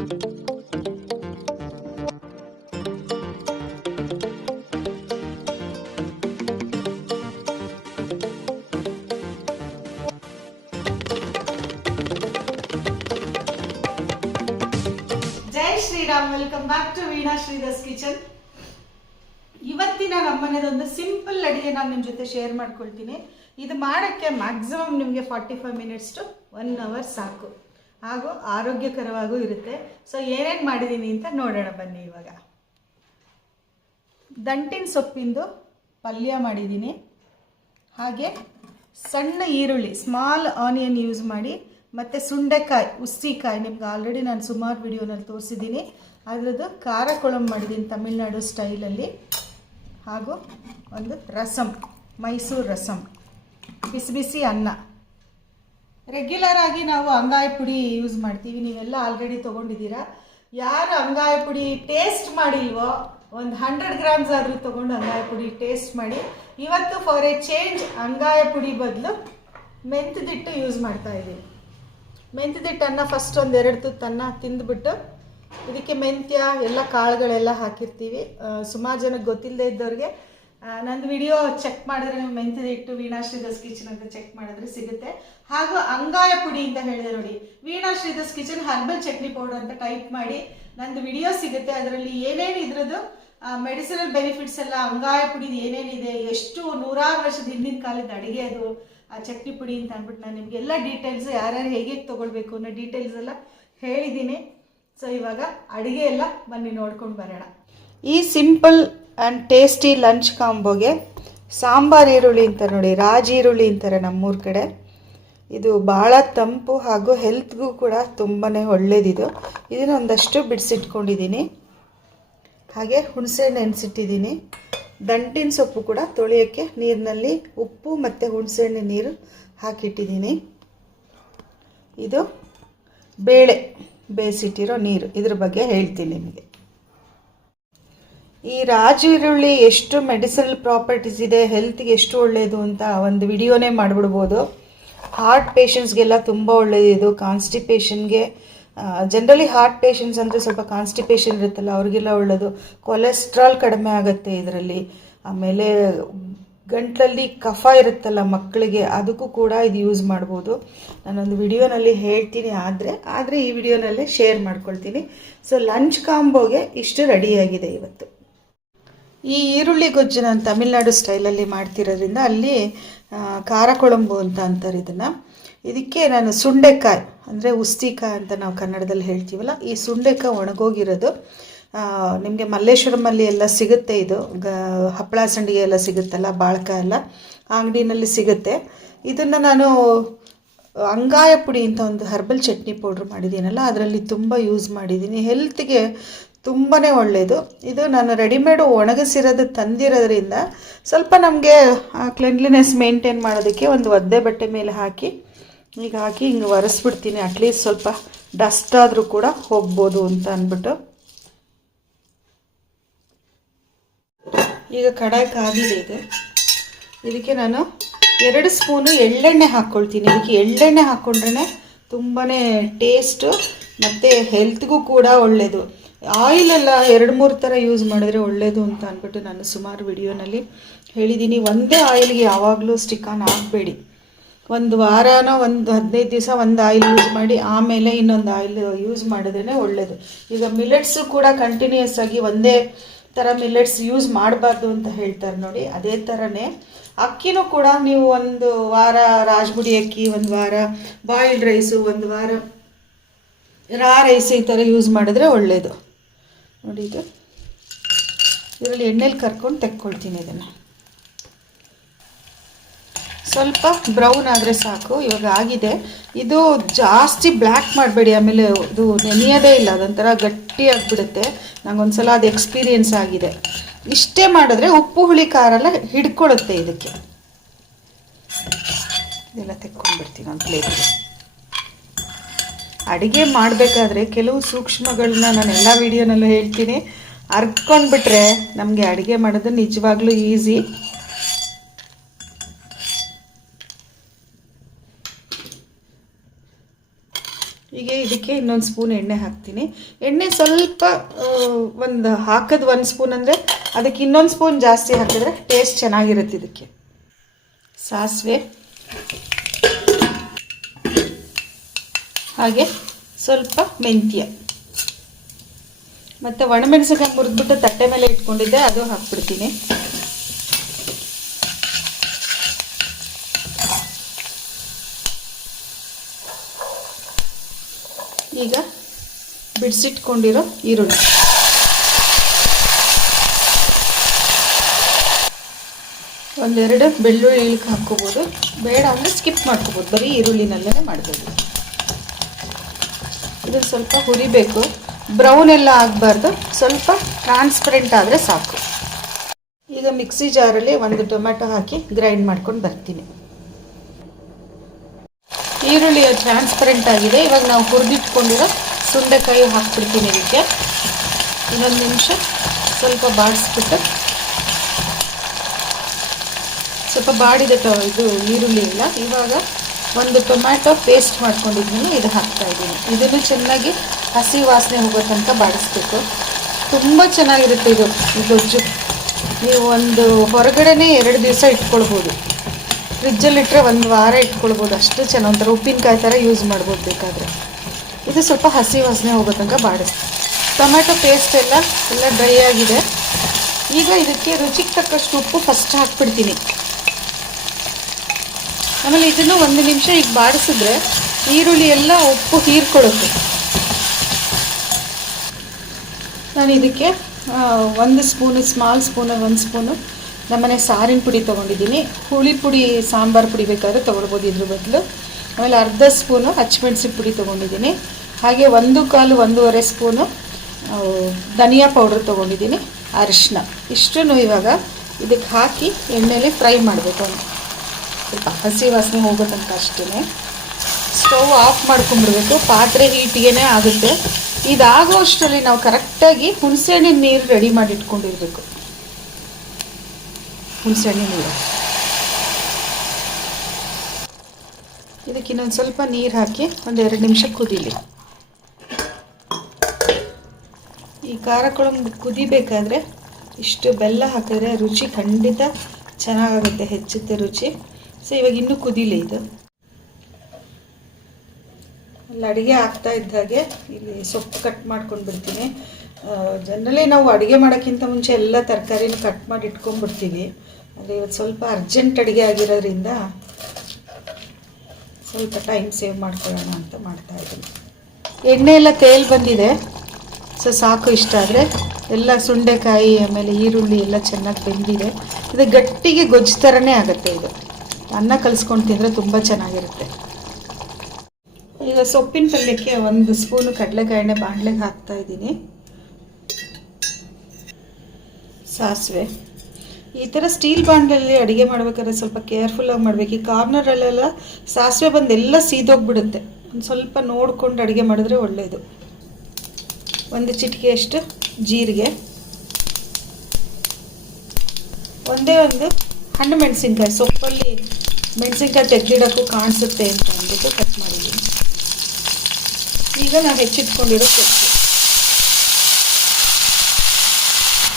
Jai Shriram. Welcome back to Veena Sridhar's kitchen. ಇವತ್ತಿನ ನಮ್ಮನೆದೊಂದು simple ಅಡುಗೆ ನಾನು ನಿಮ್ಮ ಜೊತೆ ಶೇರ್ ಮಾಡ್ಕೊಳ್ತೀನಿ. ಇದು ಮಾಡೋಕ್ಕೆ ಮ್ಯಾಕ್ಸಿಮಮ್ ನಿಮಗೆ 45 ಮಿನಿಟ್ಸ್ ಟು 1 ಅವರ್ ಸಾಕು, ಹಾಗೂ ಆರೋಗ್ಯಕರವಾಗೂ ಇರುತ್ತೆ. ಸೊ ಏನೇನು ಮಾಡಿದ್ದೀನಿ ಅಂತ ನೋಡೋಣ ಬನ್ನಿ. ಇವಾಗ ದಂಟಿನ ಸೊಪ್ಪಿಂದು ಪಲ್ಯ ಮಾಡಿದ್ದೀನಿ, ಹಾಗೆ ಸಣ್ಣ ಈರುಳ್ಳಿ ಸ್ಮಾಲ್ ಆನಿಯನ್ ಯೂಸ್ ಮಾಡಿ, ಮತ್ತು ಸುಂಡೆಕಾಯಿ ಉಸ್ಸಿಕಾಯಿ ನಿಮ್ಗೆ ಆಲ್ರೆಡಿ ನಾನು ಸುಮಾರು ವಿಡಿಯೋನಲ್ಲಿ ತೋರಿಸಿದ್ದೀನಿ. ಅದರದ್ದು ಖಾರ ಕೊಳಂಬು ಮಾಡಿದ್ದೀನಿ ತಮಿಳ್ನಾಡು ಸ್ಟೈಲಲ್ಲಿ, ಹಾಗೂ ಒಂದು ರಸಮ್, ಮೈಸೂರು ರಸಮ್, ಬಿಸಿ ಬಿಸಿ ಅನ್ನ. ರೆಗ್ಯುಲರ್ ಆಗಿ ನಾವು ಅಂಗಾಯ ಪುಡಿ ಯೂಸ್ ಮಾಡ್ತೀವಿ, ನೀವೆಲ್ಲ ಆಲ್ರೆಡಿ ತೊಗೊಂಡಿದ್ದೀರಾ. ಯಾರು ಅಂಗಾಯ ಪುಡಿ ಟೇಸ್ಟ್ ಮಾಡಿಲ್ವೋ ಒಂದು 100 ಗ್ರಾಮ್ಸ್ ಆದರೂ ತೊಗೊಂಡು ಅಂಗಾಯ ಪುಡಿ ಟೇಸ್ಟ್ ಮಾಡಿ. ಇವತ್ತು ಫಾರ್ ಎ ಚೇಂಜ್ ಅಂಗಾಯ ಪುಡಿ ಬದಲು ಮೆಂತ್ಯದಿಟ್ಟು ಯೂಸ್ ಮಾಡ್ತಾ ಇದ್ದೀನಿ. ಮೆಂತ್ಯದಿಟ್ಟನ್ನು ಫಸ್ಟ್ ಒಂದು 2 ತುತ್ತನ್ನು ತಿಂದುಬಿಟ್ಟು ಇದಕ್ಕೆ ಮೆಂತ್ಯ ಎಲ್ಲ ಕಾಳುಗಳೆಲ್ಲ ಹಾಕಿರ್ತೀವಿ. ಸುಮಾರು ಜನಕ್ಕೆ ಗೊತ್ತಿಲ್ಲದೆ ಇದ್ದವ್ರಿಗೆ ನಂದು ವಿಡಿಯೋ ಚೆಕ್ ಮಾಡಿದ್ರೆ ನೀವು ಮೆಂತ್ಯದಿಟ್ಟು ವೀಣಾ ಶ್ರೀಧರ್ಸ್ ಕಿಚನ್ ಅಂತ ಚೆಕ್ ಮಾಡಿದ್ರೆ ಸಿಗುತ್ತೆ. ಹಾಗೂ ಅಂಗಾಯ ಪುಡಿ ಅಂತ ಹೇಳಿದೆ ನೋಡಿ, Veena Sridhar's kitchen herbal chutney powder ಅಂತ ಟೈಪ್ ಮಾಡಿ ನಂದು ವಿಡಿಯೋ ಸಿಗುತ್ತೆ. ಅದರಲ್ಲಿ ಏನೇನು ಇದ್ರದ್ದು ಮೆಡಿಸಿನಲ್ ಬೆನಿಫಿಟ್ಸ್ ಎಲ್ಲ, ಅಂಗಾಯ ಪುಡಿದು ಏನೇನಿದೆ, ಎಷ್ಟು 100 ವರ್ಷದ ಹಿಂದಿನ ಕಾಲದ ಅಡುಗೆ ಅದು ಆ ಚಟ್ನಿ ಪುಡಿ ಅಂತ ಅಂದ್ಬಿಟ್ಟು ನಾನು ನಿಮಗೆಲ್ಲ ಡೀಟೇಲ್ಸ್ ಯಾರ್ಯಾರು ಹೇಗೆ ತೊಗೊಳ್ಬೇಕು ಅನ್ನೋ ಡೀಟೇಲ್ಸ್ ಎಲ್ಲ ಹೇಳಿದ್ದೀನಿ. ಸೊ ಇವಾಗ ಅಡುಗೆ ಎಲ್ಲ ಬನ್ನಿ ನೋಡ್ಕೊಂಡು ಬರೋಣ. ಈ ಸಿಂಪಲ್ ಆ್ಯಂಡ್ ಟೇಸ್ಟಿ ಲಂಚ್ ಕಾಂಬೋಗೆ ಸಾಂಬಾರು ಈರುಳ್ಳಿ ಅಂತ ನೋಡಿ, ರಾಜ್ ಈರುಳ್ಳಿ ಅಂತಾರೆ ನಮ್ಮೂರ ಕಡೆ. ಇದು ಭಾಳ ತಂಪು ಹಾಗೂ ಹೆಲ್ತ್ಗೂ ಕೂಡ ತುಂಬಾ ಒಳ್ಳೆಯದಿದು. ಇದನ್ನು ಒಂದಷ್ಟು ಬಿಡಿಸಿಟ್ಕೊಂಡಿದ್ದೀನಿ. ಹಾಗೆ ಹುಣಸೆಹಣ್ಣು ನೆನೆಸಿಟ್ಟಿದ್ದೀನಿ. ದಂಟಿನ ಸೊಪ್ಪು ಕೂಡ ತೊಳೆಯೋಕ್ಕೆ ನೀರಿನಲ್ಲಿ ಉಪ್ಪು ಮತ್ತು ಹುಣಸೆಹಣ್ಣು ನೀರು ಹಾಕಿಟ್ಟಿದ್ದೀನಿ. ಇದು ಬೇಳೆ ಬೇಯಿಸಿಟ್ಟಿರೋ ನೀರು, ಇದ್ರ ಬಗ್ಗೆ ಹೇಳ್ತೀನಿ ನಿಮಗೆ. ಈ ರಾಜ್ ಈರುಳ್ಳಿ ಎಷ್ಟು ಮೆಡಿಸಿನಲ್ ಪ್ರಾಪರ್ಟೀಸ್ ಇದೆ, ಹೆಲ್ತ್ಗೆ ಎಷ್ಟು ಒಳ್ಳೆಯದು ಅಂತ ಒಂದು ವಿಡಿಯೋನೇ ಮಾಡಿಬಿಡ್ಬೋದು. ಹಾರ್ಟ್ ಪೇಷಂಟ್ಸ್ಗೆಲ್ಲ ತುಂಬ ಒಳ್ಳೆಯದು ಇದು. ಕಾನ್ಸ್ಟಿಪೇಷನ್ಗೆ ಜನರಲಿ ಹಾರ್ಟ್ ಪೇಷಂಟ್ಸ್ ಅಂದರೆ ಸ್ವಲ್ಪ ಕಾನ್ಸ್ಟಿಪೇಷನ್ ಇರುತ್ತಲ್ಲ, ಅವ್ರಿಗೆಲ್ಲ ಒಳ್ಳೆಯದು. ಕೊಲೆಸ್ಟ್ರಾಲ್ ಕಡಿಮೆ ಆಗುತ್ತೆ ಇದರಲ್ಲಿ. ಆಮೇಲೆ ಗಂಟಲಲ್ಲಿ ಕಫ ಇರುತ್ತಲ್ಲ ಮಕ್ಕಳಿಗೆ, ಅದಕ್ಕೂ ಕೂಡ ಇದು ಯೂಸ್ ಮಾಡ್ಬೋದು. ನಾನೊಂದು ವಿಡಿಯೋನಲ್ಲಿ ಹೇಳ್ತೀನಿ, ಆದರೆ ಈ ವಿಡಿಯೋನಲ್ಲೇ ಶೇರ್ ಮಾಡ್ಕೊಳ್ತೀನಿ. ಸೊ ಲಂಚ್ ಕಾಂಬೋಗೆ ಇಷ್ಟು ರೆಡಿಯಾಗಿದೆ ಇವತ್ತು. ಈ ಈರುಳ್ಳಿ ಗೊಜ್ಜು ನಾನು ತಮಿಳ್ನಾಡು ಸ್ಟೈಲಲ್ಲಿ ಮಾಡ್ತಿರೋದ್ರಿಂದ ಅಲ್ಲಿ ಖಾರ ಕೊಳಂಬು ಅಂತ ಅಂತಾರೆ ಇದನ್ನು. ಇದಕ್ಕೆ ನಾನು ಸುಂಡೆಕಾಯಿ ಅಂದರೆ ಉಸ್ತಿಕಾಯಿ ಅಂತ ನಾವು ಕನ್ನಡದಲ್ಲಿ ಹೇಳ್ತೀವಲ್ಲ, ಈ ಸುಂಡೆಕಾಯಿ ಒಣಗೋಗಿರೋದು ನಿಮಗೆ ಮಲ್ಲೇಶ್ವರಮಲ್ಲಿ ಎಲ್ಲ ಸಿಗುತ್ತೆ. ಇದು ಹಪ್ಪಳ ಸಂಡಿಗೆ ಎಲ್ಲ ಸಿಗುತ್ತಲ್ಲ, ಬಾಳ್ಕಾಯಿ ಎಲ್ಲ ಅಂಗಡಿನಲ್ಲಿ ಸಿಗುತ್ತೆ. ಇದನ್ನು ನಾನು ಅಂಗಾಯ ಪುಡಿ ಅಂತ ಒಂದು ಹರ್ಬಲ್ ಚಟ್ನಿ ಪೌಡ್ರ್ ಮಾಡಿದ್ದೀನಲ್ಲ, ಅದರಲ್ಲಿ ತುಂಬ ಯೂಸ್ ಮಾಡಿದ್ದೀನಿ. ಹೆಲ್ತ್ಗೆ ತುಂಬಾ ಒಳ್ಳೆಯದು. ಇದು ನಾನು ರೆಡಿಮೇಡು ಒಣಗಿಸಿರೋದು ತಂದಿರೋದ್ರಿಂದ ಸ್ವಲ್ಪ ನಮಗೆ ಕ್ಲೆನ್ಲಿನೆಸ್ ಮೇಂಟೈನ್ ಮಾಡೋದಕ್ಕೆ ಒಂದು ಒದ್ದೆ ಬಟ್ಟೆ ಮೇಲೆ ಹಾಕಿ ಹಿಂಗೆ ಒರೆಸ್ಬಿಡ್ತೀನಿ. ಅಟ್ಲೀಸ್ಟ್ ಸ್ವಲ್ಪ ಡಸ್ಟ್ ಆದರೂ ಕೂಡ ಹೋಗ್ಬೋದು ಅಂತ ಅಂದ್ಬಿಟ್ಟು. ಈಗ ಕಡಾಯಿ ಕಾದಿದೆ ಇದು. ಇದಕ್ಕೆ ನಾನು 2 ಸ್ಪೂನು ಎಳ್ಳೆಣ್ಣೆ ಹಾಕ್ಕೊಳ್ತೀನಿ. ಇದಕ್ಕೆ ಎಳ್ಳೆಣ್ಣೆ ಹಾಕ್ಕೊಂಡ್ರೆ ತುಂಬಾ ಟೇಸ್ಟು ಮತ್ತು ಹೆಲ್ತ್ಗೂ ಕೂಡ ಒಳ್ಳೆಯದು. ಆಯಿಲೆಲ್ಲ 2-3 ಥರ ಯೂಸ್ ಮಾಡಿದ್ರೆ ಒಳ್ಳೆಯದು ಅಂತ ಅಂದ್ಬಿಟ್ಟು ನಾನು ಸುಮಾರು ವಿಡಿಯೋನಲ್ಲಿ ಹೇಳಿದ್ದೀನಿ. ಒಂದೇ ಆಯಿಲ್ಗೆ ಯಾವಾಗಲೂ ಸ್ಟಿಕ್ ಆನ್ ಆಗಬೇಡಿ. ಒಂದು ವಾರನೋ ಒಂದು 15 ದಿವಸ ಒಂದು ಆಯಿಲ್ ಯೂಸ್ ಮಾಡಿ ಆಮೇಲೆ ಇನ್ನೊಂದು ಆಯಿಲ್ ಯೂಸ್ ಮಾಡಿದ್ರೇ ಒಳ್ಳೆಯದು. ಈಗ ಮಿಲೆಟ್ಸು ಕೂಡ ಕಂಟಿನ್ಯೂಯಸ್ ಆಗಿ ಒಂದೇ ಥರ ಮಿಲೆಟ್ಸ್ ಯೂಸ್ ಮಾಡಬಾರ್ದು ಅಂತ ಹೇಳ್ತಾರೆ ನೋಡಿ, ಅದೇ ಥರನೇ ಅಕ್ಕಿನೂ ಕೂಡ ನೀವು ಒಂದು ವಾರ ರಾಜ್ಬುಡಿ ಅಕ್ಕಿ, ಒಂದು ವಾರ ಬಾಯಿಲ್ಡ್ ರೈಸು, ಒಂದು ವಾರ ರಾ ರೈಸ್ ಈ ಥರ ಯೂಸ್ ಮಾಡಿದ್ರೆ ಒಳ್ಳೆಯದು ನೋಡಿ. ಇದು ಇದರಲ್ಲಿ ಎಣ್ಣೆಲಿ ಕರ್ಕೊಂಡು ತೆಕ್ಕೊಳ್ತೀನಿ. ಇದನ್ನು ಸ್ವಲ್ಪ ಬ್ರೌನ್ ಆದರೆ ಸಾಕು. ಇವಾಗ ಆಗಿದೆ. ಇದು ಜಾಸ್ತಿ ಬ್ಲ್ಯಾಕ್ ಮಾಡಬೇಡಿ, ಆಮೇಲೆ ಇದು ನೆನೆಯೋದೇ ಇಲ್ಲ, ಅದೊಂಥರ ಗಟ್ಟಿಯಾಗಿಬಿಡುತ್ತೆ. ನಂಗೊಂದು ಸಲ ಅದು ಎಕ್ಸ್ಪೀರಿಯೆನ್ಸ್ ಆಗಿದೆ. ಇಷ್ಟೇ ಮಾಡಿದ್ರೆ ಉಪ್ಪು ಹುಳಿ ಖಾರ ಎಲ್ಲ ಹಿಡ್ಕೊಳ್ಳುತ್ತೆ ಇದಕ್ಕೆ. ಇದೆಲ್ಲ ತೆಕ್ಕೊಂಡ್ಬಿಡ್ತೀನಿ ಒಂದು ಪ್ಲೇಟಿಗೆ. ಅಡುಗೆ ಮಾಡಬೇಕಾದ್ರೆ ಕೆಲವು ಸೂಕ್ಷ್ಮಗಳನ್ನ ನಾನು ಎಲ್ಲ ವೀಡಿಯೋನಲ್ಲೂ ಹೇಳ್ತೀನಿ. ಅರ್ಕೊಂಡ್ಬಿಟ್ರೆ ನಮಗೆ ಅಡುಗೆ ಮಾಡೋದು ನಿಜವಾಗ್ಲೂ ಈಸಿ. ಈಗ ಹೀಗೆ ಇದಕ್ಕೆ ಇನ್ನೊಂದು ಸ್ಪೂನ್ ಎಣ್ಣೆ ಹಾಕ್ತೀನಿ. ಎಣ್ಣೆ ಸ್ವಲ್ಪ ಹಾಕೋದು 1 ಸ್ಪೂನ್ ಅಂದರೆ ಅದಕ್ಕೆ ಇನ್ನೊಂದು ಸ್ಪೂನ್ ಜಾಸ್ತಿ ಹಾಕಿದ್ರೆ ಟೇಸ್ಟ್ ಚೆನ್ನಾಗಿರುತ್ತೆ. ಇದಕ್ಕೆ ಸಾಸಿವೆ ಹಾಗೆ ಸ್ವಲ್ಪ ಮೆಂತ್ಯ ಮತ್ತು ಒಣಮೆಣಸಿನಕಾಯಿ ಮುರಿದ್ಬಿಟ್ಟು ತಟ್ಟೆ ಮೇಲೆ ಇಟ್ಕೊಂಡಿದ್ದೆ, ಅದು ಹಾಕ್ಬಿಡ್ತೀನಿ. ಈಗ ಬಿಡಿಸಿಟ್ಕೊಂಡಿರೋ ಈರುಳ್ಳಿ, ಒಂದೆರಡು ಬೆಳ್ಳುಳ್ಳಿ ಇಳಿಕೆ ಹಾಕ್ಕೋಬೋದು, ಬೇಡ ಅಂದರೆ ಸ್ಕಿಪ್ ಮಾಡ್ಕೋಬೋದು, ಬರೀ ಈರುಳ್ಳಿನಲ್ಲೇ ಮಾಡ್ಬೋದು. ಇದನ್ನು ಸ್ವಲ್ಪ ಹುರಿಬೇಕು, ಬ್ರೌನ್ ಎಲ್ಲ ಆಗಬಾರ್ದು, ಸ್ವಲ್ಪ ಟ್ರಾನ್ಸ್ಪರೆಂಟ್ ಆದರೆ ಸಾಕು. ಈಗ ಮಿಕ್ಸಿ ಜಾರಲ್ಲಿ 1 ಟೊಮ್ಯಾಟೊ ಹಾಕಿ ಗ್ರೈಂಡ್ ಮಾಡ್ಕೊಂಡು ಬರ್ತೀನಿ. ಈರುಳ್ಳಿ ಟ್ರಾನ್ಸ್ಪರೆಂಟ್ ಆಗಿದೆ. ಇವಾಗ ನಾವು ಹುರಿದಿಟ್ಕೊಂಡಿರೋ ಸುಂಡೆಕಾಯಿ ಹಾಕ್ಬಿಡ್ತೀನಿ. ಇದಕ್ಕೆ ಇನ್ನೊಂದು ನಿಮಿಷ ಸ್ವಲ್ಪ ಬಾಡಿಸ್ಬಿಟ್ಟು, ಸ್ವಲ್ಪ ಬಾಡಿದೆ ಇದು ಈರುಳ್ಳಿ ಇಲ್ಲ. ಇವಾಗ 1 ಟೊಮ್ಯಾಟೊ ಪೇಸ್ಟ್ ಮಾಡ್ಕೊಂಡಿದ್ದೀನಿ, ಇದು ಹಾಕ್ತಾಯಿದ್ದೀನಿ. ಇದನ್ನು ಚೆನ್ನಾಗಿ ಹಸಿ ವಾಸನೆ ಹೋಗೋ ತನಕ ಬಾಡಿಸ್ಬೇಕು. ತುಂಬ ಚೆನ್ನಾಗಿರುತ್ತೆ ಇದು ಗೊಜ್ಜು. ನೀವು ಹೊರಗಡೆನೇ 2 ದಿವಸ ಇಟ್ಕೊಳ್ಬೋದು, ಫ್ರಿಜ್ಜಲ್ಲಿಟ್ಟರೆ 1 ವಾರ ಇಟ್ಕೊಳ್ಬೋದು. ಅಷ್ಟು ಚೆನ್ನಾಗಿ, ಒಂಥರ ಉಪ್ಪಿನಕಾಯಿ ಥರ ಯೂಸ್ ಮಾಡ್ಬೋದು ಬೇಕಾದರೆ. ಇದು ಸ್ವಲ್ಪ ಹಸಿ ವಾಸನೆ ಹೋಗೋ ತನಕ ಬಾಡಿಸ್ತೀನಿ. ಟೊಮ್ಯಾಟೊ ಪೇಸ್ಟ್ ಎಲ್ಲ ಡ್ರೈ ಆಗಿದೆ. ಈಗ ಇದಕ್ಕೆ ರುಚಿಗೆ ತಕ್ಕಷ್ಟು ಉಪ್ಪು ಫಸ್ಟ್ ಹಾಕ್ಬಿಡ್ತೀನಿ. ಆಮೇಲೆ ಇದನ್ನು 1 ನಿಮಿಷ ಈಗ ಬಾಡಿಸಿದ್ರೆ ಈರುಳ್ಳಿ ಎಲ್ಲ ಉಪ್ಪು ಹೀರ್ಕೊಳ್ಳುತ್ತೆ. ನಾನು ಇದಕ್ಕೆ 1 ಸ್ಪೂನು, ಸ್ಮಾಲ್ ಸ್ಪೂನಲ್ಲಿ 1 ಸ್ಪೂನು ನಮ್ಮನೆ ಸಾರಿನ ಪುಡಿ ತೊಗೊಂಡಿದ್ದೀನಿ. ಹುಳಿ ಪುಡಿ, ಸಾಂಬಾರು ಪುಡಿ ಬೇಕಾದರೆ ತೊಗೊಳ್ಬೋದು ಇದ್ರ ಬದಲು. ಆಮೇಲೆ ಅರ್ಧ ಸ್ಪೂನು ಹಚ್ಚಿಮೆಣ್ಸಿನ ಪುಡಿ ತೊಗೊಂಡಿದ್ದೀನಿ. ಹಾಗೆ 1-1.5 ಸ್ಪೂನು ಧನಿಯಾ ಪೌಡ್ರ್ ತೊಗೊಂಡಿದ್ದೀನಿ, ಅರಿಶಿನ. ಇಷ್ಟನ್ನು ಇವಾಗ ಇದಕ್ಕೆ ಹಾಕಿ ಎಣ್ಣೆಯಲ್ಲಿ ಫ್ರೈ ಮಾಡಬೇಕು. ಸ್ವಲ್ಪ ಹಸಿ ವಾಸನೆ ಹೋಗೋ ತನಕ ಅಷ್ಟೇ. ಸ್ಟವ್ ಆಫ್ ಮಾಡ್ಕೊಂಡ್ಬಿಡ್ಬೇಕು, ಪಾತ್ರೆ ಹೀಟಿಗೆ ಆಗುತ್ತೆ. ಇದಾಗೋ ಅಷ್ಟರಲ್ಲಿ ನಾವು ಕರೆಕ್ಟಾಗಿ ಹುಣಸೆಹಣ್ಣಿನ ನೀರು ರೆಡಿ ಮಾಡಿ ಇಟ್ಕೊಂಡಿರ್ಬೇಕು. ಹುಣಸೆಹಣ್ಣಿನ ನೀರು, ಇದಕ್ಕೆ ಇನ್ನೊಂದು ಸ್ವಲ್ಪ ನೀರು ಹಾಕಿ 1-2 ನಿಮಿಷ ಕುದೀಲಿ. ಈ ಖಾರ ಕುಳಂಬು ಕುದಿಬೇಕಾದ್ರೆ ಇಷ್ಟು ಬೆಲ್ಲ ಹಾಕಿದ್ರೆ ರುಚಿ ಖಂಡಿತ ಚೆನ್ನಾಗಾಗುತ್ತೆ, ಹೆಚ್ಚುತ್ತೆ ರುಚಿ. ಸೊ ಇವಾಗ ಇನ್ನೂ ಕುದೀಲಿ ಇದು. ಅಲ್ಲಿ ಅಡುಗೆ ಆಗ್ತಾ ಇದ್ದಾಗೆ ಇಲ್ಲಿ ಸೊಪ್ಪು ಕಟ್ ಮಾಡ್ಕೊಂಡು ಬಿಡ್ತೀನಿ. ಜನರಲಿ ನಾವು ಅಡುಗೆ ಮಾಡೋಕ್ಕಿಂತ ಮುಂಚೆ ಎಲ್ಲ ತರಕಾರಿನ ಕಟ್ ಮಾಡಿ ಇಟ್ಕೊಂಡ್ಬಿಡ್ತೀವಿ. ಆದರೆ ಇವತ್ತು ಸ್ವಲ್ಪ ಅರ್ಜೆಂಟ್ ಅಡುಗೆ ಆಗಿರೋದ್ರಿಂದ ಸ್ವಲ್ಪ ಟೈಮ್ ಸೇವ್ ಮಾಡ್ಕೊಳ್ಳೋಣ ಅಂತ ಮಾಡ್ತಾಯಿದ್ದೀನಿ. ಎಣ್ಣೆ ಎಲ್ಲ ತೇಲ್ ಬಂದಿದೆ, ಸೊ ಸಾಕು. ಇಷ್ಟ ಆದರೆ ಎಲ್ಲ ಸುಂಡೆಕಾಯಿ ಆಮೇಲೆ ಈರುಳ್ಳಿ ಎಲ್ಲ ಚೆನ್ನಾಗಿ ಬೆಂದಿದೆ. ಇದು ಗಟ್ಟಿಗೆ ಗೊಜ್ಜು ಥರನೇ ಆಗುತ್ತೆ. ಇದು ಅನ್ನ ಕಲಿಸ್ಕೊಂಡು ತಿಂದರೆ ತುಂಬ ಚೆನ್ನಾಗಿರುತ್ತೆ. ಈಗ ಸೊಪ್ಪಿನ ಪಲ್ಯಕ್ಕೆ 1 ಸ್ಪೂನು ಕಡಲೆಕಾಯಿ ಎಣ್ಣೆ ಬಾಣಲೆಗೆ ಹಾಕ್ತಾಯಿದ್ದೀನಿ. ಸಾಸಿವೆ, ಈ ಥರ ಸ್ಟೀಲ್ ಬಾಣಲೆಯಲ್ಲಿ ಅಡುಗೆ ಮಾಡ್ಬೇಕಾದ್ರೆ ಸ್ವಲ್ಪ ಕೇರ್ಫುಲ್ಲಾಗಿ ಮಾಡಬೇಕು. ಈ ಕಾರ್ನರಲ್ಲೆಲ್ಲ ಸಾಸಿವೆ ಬಂದು ಎಲ್ಲ ಸೀದೋಗ್ಬಿಡುತ್ತೆ. ಒಂದು ಸ್ವಲ್ಪ ನೋಡ್ಕೊಂಡು ಅಡುಗೆ ಮಾಡಿದ್ರೆ ಒಳ್ಳೆಯದು. 1 ಚಿಟಿಕೆಯಷ್ಟು ಜೀರಿಗೆ, ಒಂದೇ ಒಂದು ಹಣ್ಣು ಮೆಣಸಿನ್ಕಾಯಿ, ಸೊಪ್ಪಲ್ಲಿ ಮೆಣಸಿನ್ಕಾಯಿ ತೆಗೆದಿಡೋಕ್ಕೂ ಕಾಣಿಸುತ್ತೆ ಅಂತ ಅಂದ್ಬಿಟ್ಟು ಕಟ್ ಮಾಡಿದ್ದೀನಿ. ಈಗ ನಾವು ಹೆಚ್ಚಿಟ್ಕೊಂಡಿರೋ ಸೊಪ್ಪು,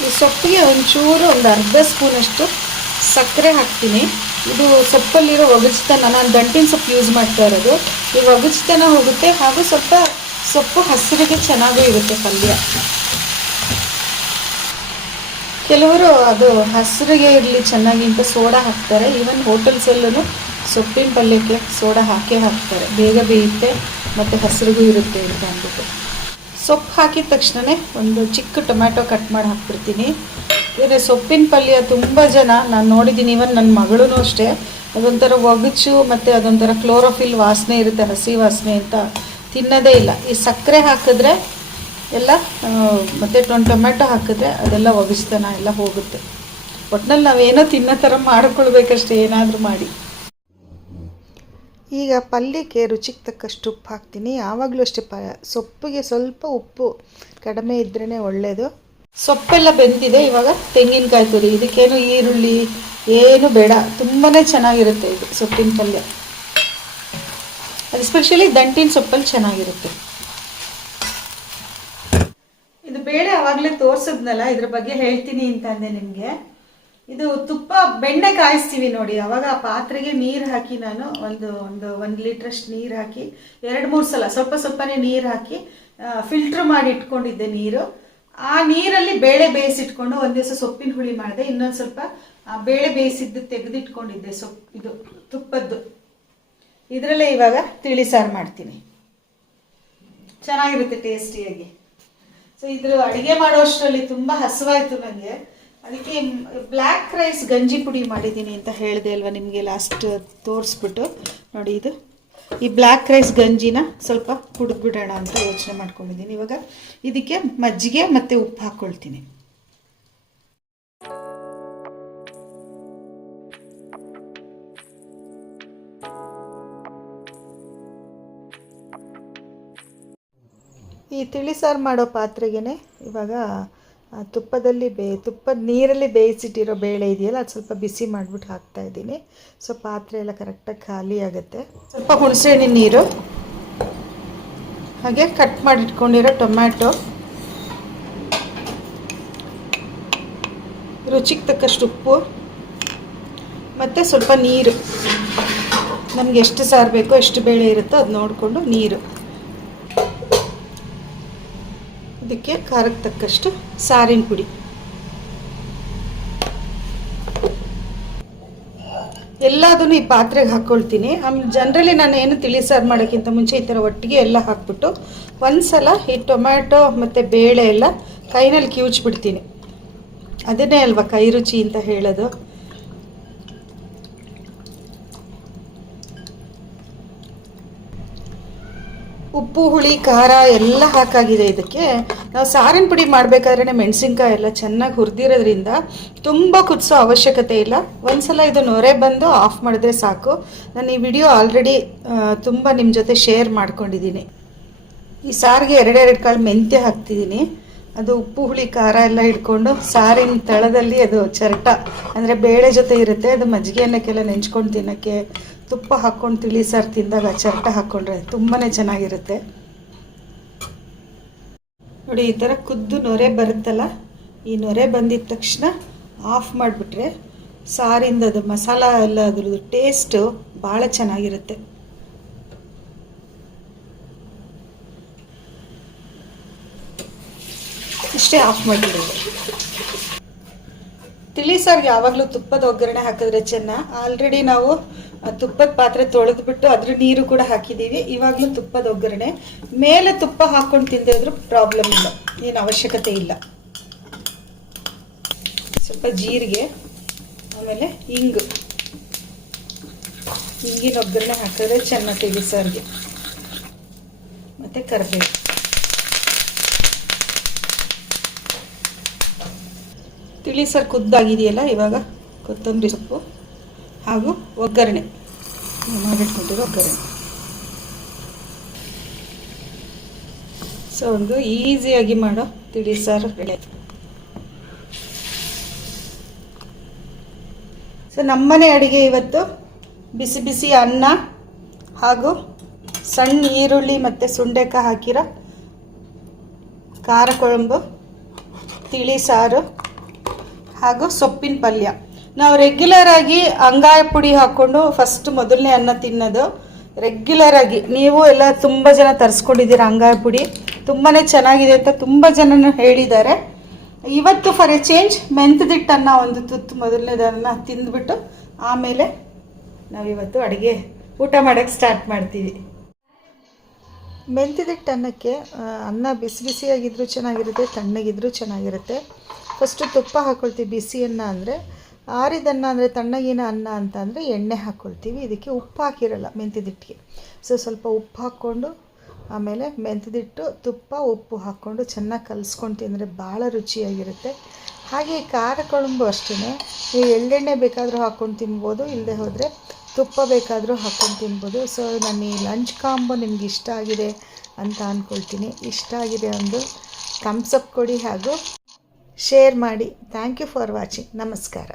ಈ ಸೊಪ್ಪಿಗೆ ಒಂಚೂರು ಒಂದು ಅರ್ಧ ಸ್ಪೂನಷ್ಟು ಸಕ್ಕರೆ ಹಾಕ್ತೀನಿ. ಇದು ಸೊಪ್ಪಲ್ಲಿರೋ ಒಗಜ್ತನ, ನಾನು ದಂಟಿನ ಸೊಪ್ಪು ಯೂಸ್ ಮಾಡ್ತಾ ಇರೋದು. ಈ ಒಗಜ್ತನ ಹೋಗುತ್ತೆ, ಹಾಗೂ ಸ್ವಲ್ಪ ಸೊಪ್ಪು ಹಸಿರಿಗೆ ಚೆನ್ನಾಗೂ ಇರುತ್ತೆ ಪಲ್ಯ. ಕೆಲವರು ಅದು ಹಸಿರಿಗೆ ಇರಲಿ ಚೆನ್ನಾಗಿ ಅಂತ ಸೋಡಾ ಹಾಕ್ತಾರೆ. ಈವನ್ ಹೋಟೆಲ್ಸಲ್ಲೂ ಸೊಪ್ಪಿನ ಪಲ್ಯಕ್ಕೆ ಸೋಡಾ ಹಾಕ್ತಾರೆ, ಬೇಗ ಬೇಯುತ್ತೆ ಮತ್ತು ಹಸಿರಿಗೂ ಇರುತ್ತೆ ಅಂತ ಅಂದ್ಬಿಟ್ಟು. ಸೊಪ್ಪು ಹಾಕಿದ ತಕ್ಷಣವೇ ಒಂದು ಚಿಕ್ಕ ಟೊಮ್ಯಾಟೊ ಕಟ್ ಮಾಡಿ ಹಾಕ್ಬಿಡ್ತೀನಿ. ಬೇರೆ ಸೊಪ್ಪಿನ ಪಲ್ಯ ತುಂಬ ಜನ ನಾನು ನೋಡಿದ್ದೀನಿ, ಇವನ್ ನನ್ನ ಮಗಳೂ ಅಷ್ಟೇ, ಅದೊಂಥರ ಒಗಚು ಮತ್ತು ಅದೊಂಥರ ಕ್ಲೋರೋಫಿಲ್ ವಾಸನೆ ಇರುತ್ತೆ, ಹಸಿ ವಾಸನೆ ಅಂತ ತಿನ್ನೋದೇ ಇಲ್ಲ. ಈ ಸಕ್ಕರೆ ಹಾಕಿದ್ರೆ ಎಲ್ಲ ಮತ್ತು ಟೊಮ್ಯಾಟೊ ಹಾಕಿದ್ರೆ ಅದೆಲ್ಲ ಒಗಸ್ತನ ಎಲ್ಲ ಹೋಗುತ್ತೆ. ಒಟ್ಟಿನಲ್ಲಿ ನಾವೇನೋ ತಿನ್ನೋ ಥರ ಮಾಡ್ಕೊಳ್ಬೇಕಷ್ಟೇ, ಏನಾದರೂ ಮಾಡಿ. ಈಗ ಪಲ್ಯಕ್ಕೆ ರುಚಿಗೆ ತಕ್ಕಷ್ಟು ಉಪ್ಪು ಹಾಕ್ತೀನಿ. ಯಾವಾಗಲೂ ಅಷ್ಟೇ ಸೊಪ್ಪಿಗೆ ಸ್ವಲ್ಪ ಉಪ್ಪು ಕಡಿಮೆ ಇದ್ರೇ ಒಳ್ಳೆಯದು. ಸೊಪ್ಪೆಲ್ಲ ಬೆಂದಿದೆ. ಇವಾಗ ತೆಂಗಿನಕಾಯಿ ತುರಿ, ಇದಕ್ಕೇನು ಈರುಳ್ಳಿ ಏನು ಬೇಡ, ತುಂಬಾ ಚೆನ್ನಾಗಿರುತ್ತೆ ಇದು ಸೊಪ್ಪಿನ ಪಲ್ಯ. ಎಸ್ಪೆಷಲಿ ದಂಟಿನ ಸೊಪ್ಪಲ್ಲಿ ಚೆನ್ನಾಗಿರುತ್ತೆ. ಬೇಳೆ ಆವಾಗಲೇ ತೋರಿಸಿದ್ನಲ್ಲ, ಇದ್ರ ಬಗ್ಗೆ ಹೇಳ್ತೀನಿ ಅಂತಂದೆ ನಿಮಗೆ. ಇದು ತುಪ್ಪ ಬೆಣ್ಣೆ ಕಾಯಿಸ್ತೀವಿ ನೋಡಿ, ಅವಾಗ ಆ ಪಾತ್ರೆಗೆ ನೀರು ಹಾಕಿ ನಾನು ಒಂದು ಲೀಟ್ರಷ್ಟು ನೀರು ಹಾಕಿ 2-3 ಸಲ ಸ್ವಲ್ಪನೇ ನೀರು ಹಾಕಿ ಫಿಲ್ಟ್ರ್ ಮಾಡಿ ಇಟ್ಕೊಂಡಿದ್ದೆ ನೀರು. ಆ ನೀರಲ್ಲಿ ಬೇಳೆ ಬೇಯಿಸಿಟ್ಕೊಂಡು ಒಂದು ದಿವಸ ಸೊಪ್ಪಿನ ಹುಳಿ ಮಾಡಿದೆ, ಇನ್ನೊಂದು ಸ್ವಲ್ಪ ಬೇಳೆ ಬೇಯಿಸಿದ್ದು ತೆಗೆದಿಟ್ಕೊಂಡಿದ್ದೆ ಇದು ತುಪ್ಪದ್ದು. ಇದರಲ್ಲೇ ಇವಾಗ ತಿಳಿ ಸಾರು ಮಾಡ್ತೀನಿ, ಚೆನ್ನಾಗಿರುತ್ತೆ ಟೇಸ್ಟಿಯಾಗಿ. ಸೊ ಇದ್ರ ಅಡುಗೆ ಮಾಡೋಷ್ಟರಲ್ಲಿ ತುಂಬ ಹಸುವಾಯಿತು ನನಗೆ, ಅದಕ್ಕೆ ಬ್ಲ್ಯಾಕ್ ರೈಸ್ ಗಂಜಿ ಪುಡಿ ಮಾಡಿದ್ದೀನಿ ಅಂತ ಹೇಳಿದೆ ಅಲ್ವಾ ನಿಮಗೆ ಲಾಸ್ಟ್ ತೋರಿಸ್ಬಿಟ್ಟು. ನೋಡಿ ಇದು ಈ ಬ್ಲ್ಯಾಕ್ ರೈಸ್ ಗಂಜಿನ ಸ್ವಲ್ಪ ಕುಡಿದ್ಬಿಡೋಣ ಅಂತ ಯೋಚನೆ ಮಾಡ್ಕೊಂಡಿದ್ದೀನಿ. ಇವಾಗ ಇದಕ್ಕೆ ಮಜ್ಜಿಗೆ ಮತ್ತು ಉಪ್ಪು ಹಾಕ್ಕೊಳ್ತೀನಿ. ಈ ತಿಳಿ ಸಾರು ಮಾಡೋ ಪಾತ್ರೆಗೆ ಇವಾಗ ತುಪ್ಪದ ನೀರಲ್ಲಿ ಬೇಯಿಸಿಟ್ಟಿರೋ ಬೇಳೆ ಇದೆಯಲ್ಲ, ಅದು ಸ್ವಲ್ಪ ಬಿಸಿ ಮಾಡಿಬಿಟ್ಟು ಹಾಕ್ತಾಯಿದ್ದೀನಿ. ಸೊ ಪಾತ್ರೆ ಎಲ್ಲ ಕರೆಕ್ಟಾಗಿ ಖಾಲಿ ಆಗುತ್ತೆ. ಸ್ವಲ್ಪ ಹುಣಸೆಹಣ್ಣಿನ ನೀರು, ಹಾಗೆ ಕಟ್ ಮಾಡಿಟ್ಕೊಂಡಿರೋ ಟೊಮ್ಯಾಟೊ, ರುಚಿಗೆ ತಕ್ಕಷ್ಟು ಉಪ್ಪು ಮತ್ತು ಸ್ವಲ್ಪ ನೀರು. ನಮಗೆ ಎಷ್ಟು ಸಾರು ಬೇಕೋ ಎಷ್ಟು ಬೇಳೆ ಇರುತ್ತೋ ಅದು ನೋಡಿಕೊಂಡು ನೀರು. ಇದಕ್ಕೆ ಖಾರಕ್ಕೆ ತಕ್ಕಷ್ಟು ಸಾರಿನ ಪುಡಿ. ಎಲ್ಲದನ್ನು ಈ ಪಾತ್ರೆಗೆ ಹಾಕ್ಕೊಳ್ತೀನಿ. ಆಮೇಲೆ ಜನರಲಿ ನಾನು ಏನು ತಿಳಿ ಸಾರು ಮಾಡೋಕ್ಕಿಂತ ಮುಂಚೆ ಈ ಥರ ಒಟ್ಟಿಗೆ ಎಲ್ಲ ಹಾಕ್ಬಿಟ್ಟು ಒಂದು ಸಲ ಈ ಟೊಮ್ಯಾಟೊ ಮತ್ತು ಬೇಳೆ ಎಲ್ಲ ಕೈನಲ್ಲಿ ಕಿವುಚ್ಬಿಡ್ತೀನಿ. ಅದನ್ನೇ ಅಲ್ವಾ ಕೈ ರುಚಿ ಅಂತ ಹೇಳೋದು. ಉಪ್ಪು ಹುಳಿ ಖಾರ ಎಲ್ಲ ಹಾಕಾಗಿದೆ. ಇದಕ್ಕೆ ನಾವು ಸಾರಿನ ಪುಡಿ ಮಾಡಬೇಕಾದ್ರೆ ಮೆಣಸಿನ್ಕಾಯಿ ಎಲ್ಲ ಚೆನ್ನಾಗಿ ಹುರಿದಿರೋದ್ರಿಂದ ತುಂಬ ಕುದಿಸೋ ಅವಶ್ಯಕತೆ ಇಲ್ಲ. ಒಂದು ಸಲ ಇದು ನೊರೆ ಬಂದು ಆಫ್ ಮಾಡಿದ್ರೆ ಸಾಕು. ನಾನು ಈ ವಿಡಿಯೋ ಆಲ್ರೆಡಿ ತುಂಬ ನಿಮ್ಮ ಜೊತೆ ಶೇರ್ ಮಾಡ್ಕೊಂಡಿದ್ದೀನಿ. ಈ ಸಾರಿಗೆ 2 ಕಾಳು ಮೆಂತ್ಯ ಹಾಕ್ತಿದ್ದೀನಿ. ಅದು ಉಪ್ಪು ಹುಳಿ ಖಾರ ಎಲ್ಲ ಹಿಡ್ಕೊಂಡು ಸಾರಿನ ತಳದಲ್ಲಿ ಅದು ಚರಟ ಅಂದರೆ ಬೇಳೆ ಜೊತೆ ಇರುತ್ತೆ. ಅದು ಮಜ್ಜಿಗೆ ಅನ್ನಕ್ಕೆಲ್ಲ ನೆಂಚ್ಕೊಂಡು ತಿನ್ನೋಕ್ಕೆ ತುಪ್ಪ ಹಾಕ್ಕೊಂಡು ತಿಳಿ ಸಾರು ತಿಂದಾಗ ಚರಟ ಹಾಕ್ಕೊಂಡ್ರೆ ತುಂಬಾ ಚೆನ್ನಾಗಿರುತ್ತೆ. ನೋಡಿ ಈ ಥರ ಕುದ್ದು ನೊರೆ ಬರುತ್ತಲ್ಲ, ಈ ನೊರೆ ಬಂದಿದ್ದ ತಕ್ಷಣ ಆಫ್ ಮಾಡಿಬಿಟ್ರೆ ಸಾರಿಂದದು ಮಸಾಲ ಎಲ್ಲ ಅದ್ರದ್ದು ಟೇಸ್ಟು ಭಾಳ ಚೆನ್ನಾಗಿರುತ್ತೆ. ಇಷ್ಟೇ, ಆಫ್ ಮಾಡಿಬಿಡೋದು. ತಿಳಿ ಸಾರಿಗೆ ಯಾವಾಗಲೂ ತುಪ್ಪದ ಒಗ್ಗರಣೆ ಹಾಕಿದ್ರೆ ಚೆನ್ನ. ಆಲ್ರೆಡಿ ನಾವು ತುಪ್ಪದ ಪಾತ್ರೆ ತೊಳೆದ್ಬಿಟ್ಟು ಅದ್ರ ನೀರು ಕೂಡ ಹಾಕಿದ್ದೀವಿ. ಇವಾಗಲೂ ತುಪ್ಪದ ಒಗ್ಗರಣೆ. ಮೇಲೆ ತುಪ್ಪ ಹಾಕ್ಕೊಂಡು ತಿಂದಿದ್ರು ಪ್ರಾಬ್ಲಮ್ ಇಲ್ಲ, ಏನು ಅವಶ್ಯಕತೆ ಇಲ್ಲ. ಸ್ವಲ್ಪ ಜೀರಿಗೆ, ಆಮೇಲೆ ಹಿಂಗಿನ ಒಗ್ಗರಣೆ ಹಾಕಿದ್ರೆ ಚೆನ್ನ ತಿಳಿ ಸಾರಿಗೆ. ಮತ್ತು ಕರಿಬೇವು. ತಿಳಿ ಸಾರು ಕುದ್ದಾಗಿದೆಯಲ್ಲ, ಇವಾಗ ಕೊತ್ತಂಬರಿ ಸೊಪ್ಪು ಹಾಗೂ ಒಗ್ಗರಣೆ ಮಾಡಿಟ್ಕೊಂಡಿರೋ ಒಗ್ಗರಣೆ. ಸೊ ಒಂದು ಈಸಿಯಾಗಿ ಮಾಡೋ ತಿಳಿ ಸಾರು ರೆಡಿ. ಸೊ ನಮ್ಮನೆ ಅಡುಗೆ ಇವತ್ತು ಬಿಸಿ ಬಿಸಿ ಅನ್ನ ಹಾಗೂ ಸಣ್ಣ ಈರುಳ್ಳಿ ಮತ್ತು ಸುಂಡೆಕಾಯಿ ಹಾಕಿರೋ ಖಾರ ಕುழம்பು, ತಿಳಿ ಸಾರು ಹಾಗೂ ಸೊಪ್ಪಿನ ಪಲ್ಯ. ನಾವು ರೆಗ್ಯುಲರಾಗಿ ಅಂಗಾಯ ಪುಡಿ ಹಾಕ್ಕೊಂಡು ಫಸ್ಟ್ ಮೊದಲನೇ ಅನ್ನ ತಿನ್ನೋದು ರೆಗ್ಯುಲರಾಗಿ. ನೀವು ಎಲ್ಲ ತುಂಬ ಜನ ತರಿಸ್ಕೊಂಡಿದ್ದೀರ ಅಂಗಾಯ ಪುಡಿ, ತುಂಬಾ ಚೆನ್ನಾಗಿದೆ ಅಂತ ತುಂಬ ಜನನು ಹೇಳಿದ್ದಾರೆ. ಇವತ್ತು ಫಾರ್ ಎ ಚೇಂಜ್ ಮೆಂತ್ಯದಿಟ್ಟನ್ನ ಒಂದು ತುತ್ತು ಮೊದಲನೇದನ್ನ ತಿಂದ್ಬಿಟ್ಟು ಆಮೇಲೆ ನಾವಿವತ್ತು ಅಡುಗೆ ಊಟ ಮಾಡೋಕ್ಕೆ ಸ್ಟಾರ್ಟ್ ಮಾಡ್ತೀವಿ. ಮೆಂತ್ಯದಿಟ್ಟು ಅನ್ನಕ್ಕೆ ಅನ್ನ ಬಿಸಿ ಬಿಸಿಯಾಗಿದ್ದರೂ ಚೆನ್ನಾಗಿರುತ್ತೆ, ತಣ್ಣಗಿದ್ರೂ ಚೆನ್ನಾಗಿರುತ್ತೆ. ಫಸ್ಟು ತುಪ್ಪ ಹಾಕ್ಕೊಳ್ತೀವಿ. ಬಿಸಿ ಅನ್ನ ಅಂದರೆ, ಆರಿದನ್ನ ಅಂದರೆ ತಣ್ಣಗಿನ ಅನ್ನ ಅಂತ ಅಂದರೆ ಎಣ್ಣೆ ಹಾಕ್ಕೊಳ್ತೀವಿ. ಇದಕ್ಕೆ ಉಪ್ಪು ಹಾಕಿರಲ್ಲ ಮೆಂತ್ಯದಿಟ್ಟಿಗೆ. ಸೊ ಸ್ವಲ್ಪ ಉಪ್ಪು ಹಾಕ್ಕೊಂಡು ಆಮೇಲೆ ಮೆಂತ್ಯದಿಟ್ಟು ತುಪ್ಪ ಉಪ್ಪು ಹಾಕ್ಕೊಂಡು ಚೆನ್ನಾಗಿ ಕಲಿಸ್ಕೊಂಡು ತಿಂದರೆ ಭಾಳ ರುಚಿಯಾಗಿರುತ್ತೆ. ಹಾಗೆ ಖಾರ ಕುழம்பು ಅಷ್ಟೇ, ನೀವು ಎಳ್ಳೆಣ್ಣೆ ಬೇಕಾದರೂ ಹಾಕ್ಕೊಂಡು ತಿನ್ಬೋದು, ಇಲ್ಲದೆ ಹೋದರೆ ತುಪ್ಪ ಬೇಕಾದರೂ ಹಾಕ್ಕೊಂಡು ತಿನ್ಬೋದು. ಸೊ ನನ್ನ ಈ ಲಂಚ್ ಕಾಂಬೋ ನಿಮ್ಗೆ ಇಷ್ಟ ಆಗಿದೆ ಅಂತ ಅಂದ್ಕೊಳ್ತೀನಿ. ಇಷ್ಟ ಆಗಿದೆ ಒಂದು ಥಮ್ಸ್ ಅಪ್ ಕೊಡಿ ಹಾಗೂ ಶೇರ್ ಮಾಡಿ. Thank you for watching. ನಮಸ್ಕಾರ.